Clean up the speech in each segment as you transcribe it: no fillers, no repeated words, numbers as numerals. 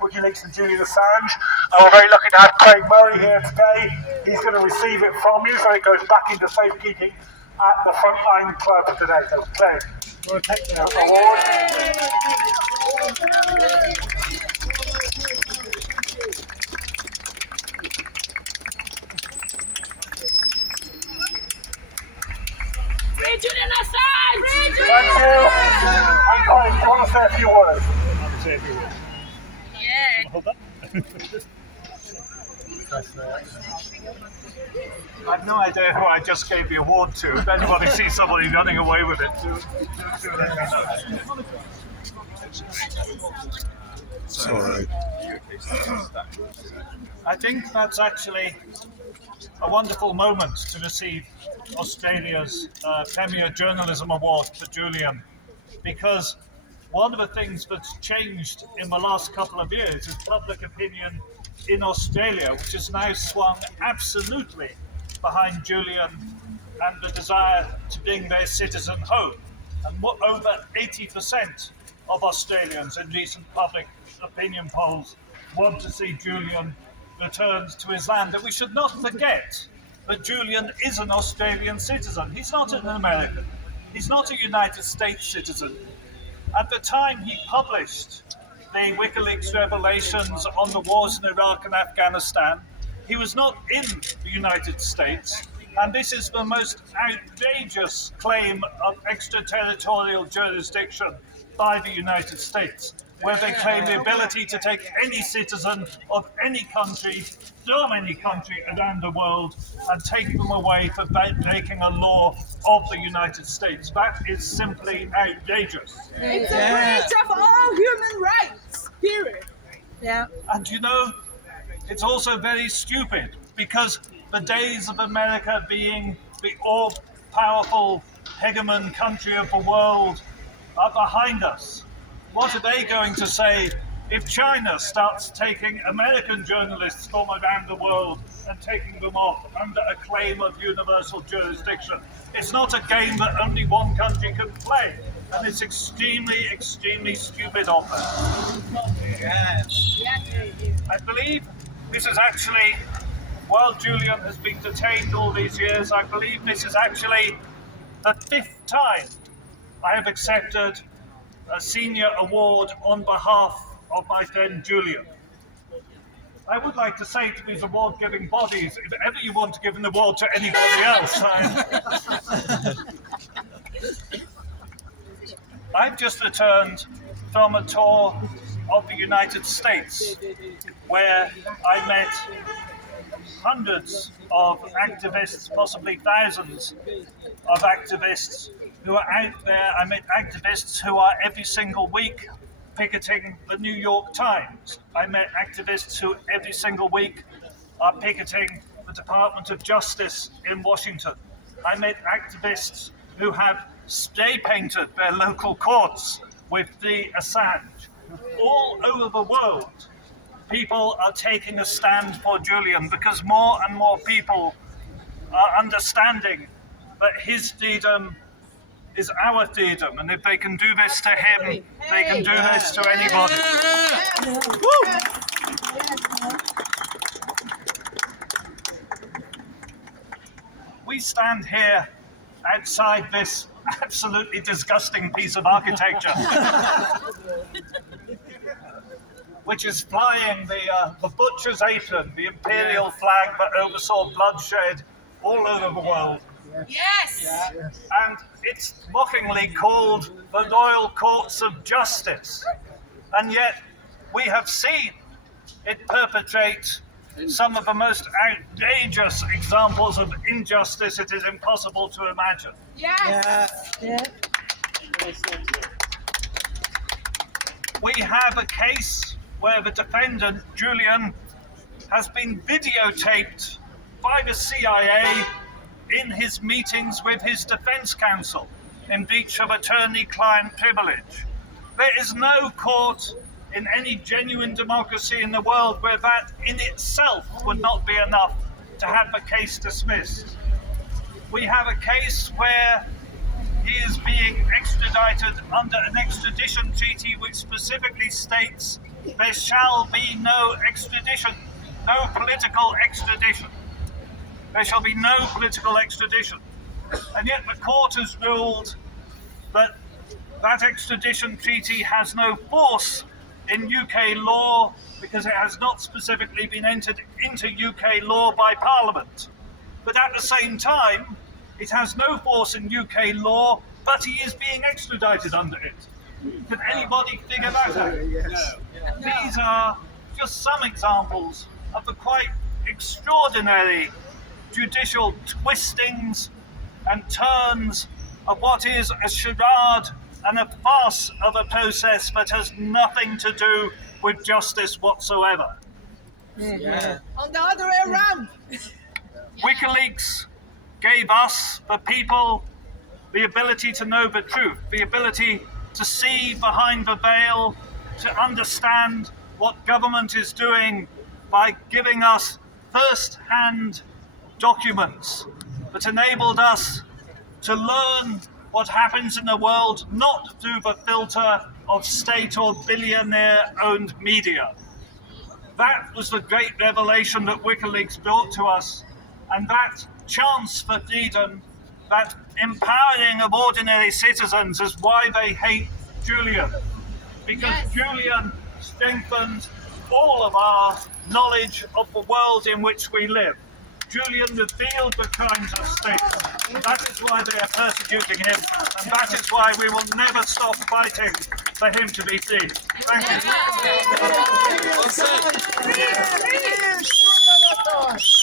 WikiLeaks and Julian Assange. We're very lucky to have Craig Murray here today. He's going to receive it from you, so it goes back into safekeeping at the Frontline Club today. So, Craig, you want to take the award? FreeJulianAssange! Thank you. And Craig, do you want to say a few words? Yeah. Hold up. I have no idea who I just gave the award to. If anybody sees somebody running away with it, do let me know. Sorry. I think that's actually a wonderful moment to receive Australia's Premier Journalism Award for Julian, because one of the things that's changed in the last couple of years is public opinion in Australia, which has now swung absolutely behind Julian and the desire to bring their citizen home. And over 80% of Australians in recent public opinion polls want to see Julian returned to his land. And we should not forget that Julian is an Australian citizen. He's not an American. He's not a United States citizen. At the time he published the WikiLeaks revelations on the wars in Iraq and Afghanistan, he was not in the United States, and this is the most outrageous claim of extraterritorial jurisdiction by the United States, where they claim the ability to take any citizen of any country, from any country around the world, and take them away for breaking a law of the United States. That is simply outrageous. It's a breach of all human rights, period. Yeah. And you know, it's also very stupid, because the days of America being the all-powerful hegemon country of the world are behind us. What are they going to say if China starts taking American journalists from around the world and taking them off under a claim of universal jurisdiction? It's not a game that only one country can play, and it's extremely, extremely stupid of them. I believe this is actually, while Julian has been detained all these years, I believe this is actually the 5th time I have accepted a senior award on behalf of my friend Julian. I would like to say to these award-giving bodies, if ever you want to give an award to anybody else, I've just returned from a tour of the United States, where I met hundreds of activists, possibly thousands of activists who are out there. I met activists who are every single week picketing the New York Times. I met activists who every single week are picketing the Department of Justice in Washington. I met activists who have spray painted their local courts with the Assange. All over the world, people are taking a stand for Julian, because more and more people are understanding that his freedom is our freedom, and if they can do this to him, they can do this to anybody. We stand here outside this absolutely disgusting piece of architecture, which is flying the butcher's apron, the imperial flag that oversaw bloodshed all over the world. Yes! And it's mockingly called the Royal Courts of Justice. And yet we have seen it perpetrate some of the most outrageous examples of injustice it is impossible to imagine. Yes! We have a case where the defendant, Julian, has been videotaped by the CIA in his meetings with his defense counsel in breach of attorney-client privilege. There is no court in any genuine democracy in the world where that in itself would not be enough to have the case dismissed. We have a case where he is being extradited under an extradition treaty which specifically states there shall be no extradition, no political extradition. There shall be no political extradition. And yet the court has ruled that that extradition treaty has no force in UK law because it has not specifically been entered into UK law by Parliament. But at the same time, it has no force in UK law, but he is being extradited under it. Can anybody figure that out? Yes. These are just some examples of the quite extraordinary judicial twistings and turns of what is a charade and a farce of a process that has nothing to do with justice whatsoever. Yeah. On the other way around. WikiLeaks gave us, the people, the ability to know the truth, the ability to see behind the veil, to understand what government is doing by giving us first-hand documents that enabled us to learn what happens in the world not through the filter of state or billionaire-owned media. That was the great revelation that WikiLeaks brought to us, and that chance for freedom, that empowering of ordinary citizens is why they hate Julian. Because Julian strengthens all of our knowledge of the world in which we live. Julian revealed the crimes of state. That is why they are persecuting him, and that is why we will never stop fighting for him to be free. Thank you.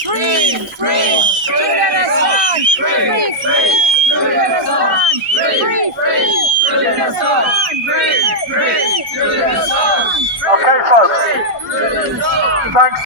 Free, free, Julian Assange! Free, free, Julian Assange! Free, free, Julian Assange! Free, free, Julian Assange! Okay, folks. Thanks.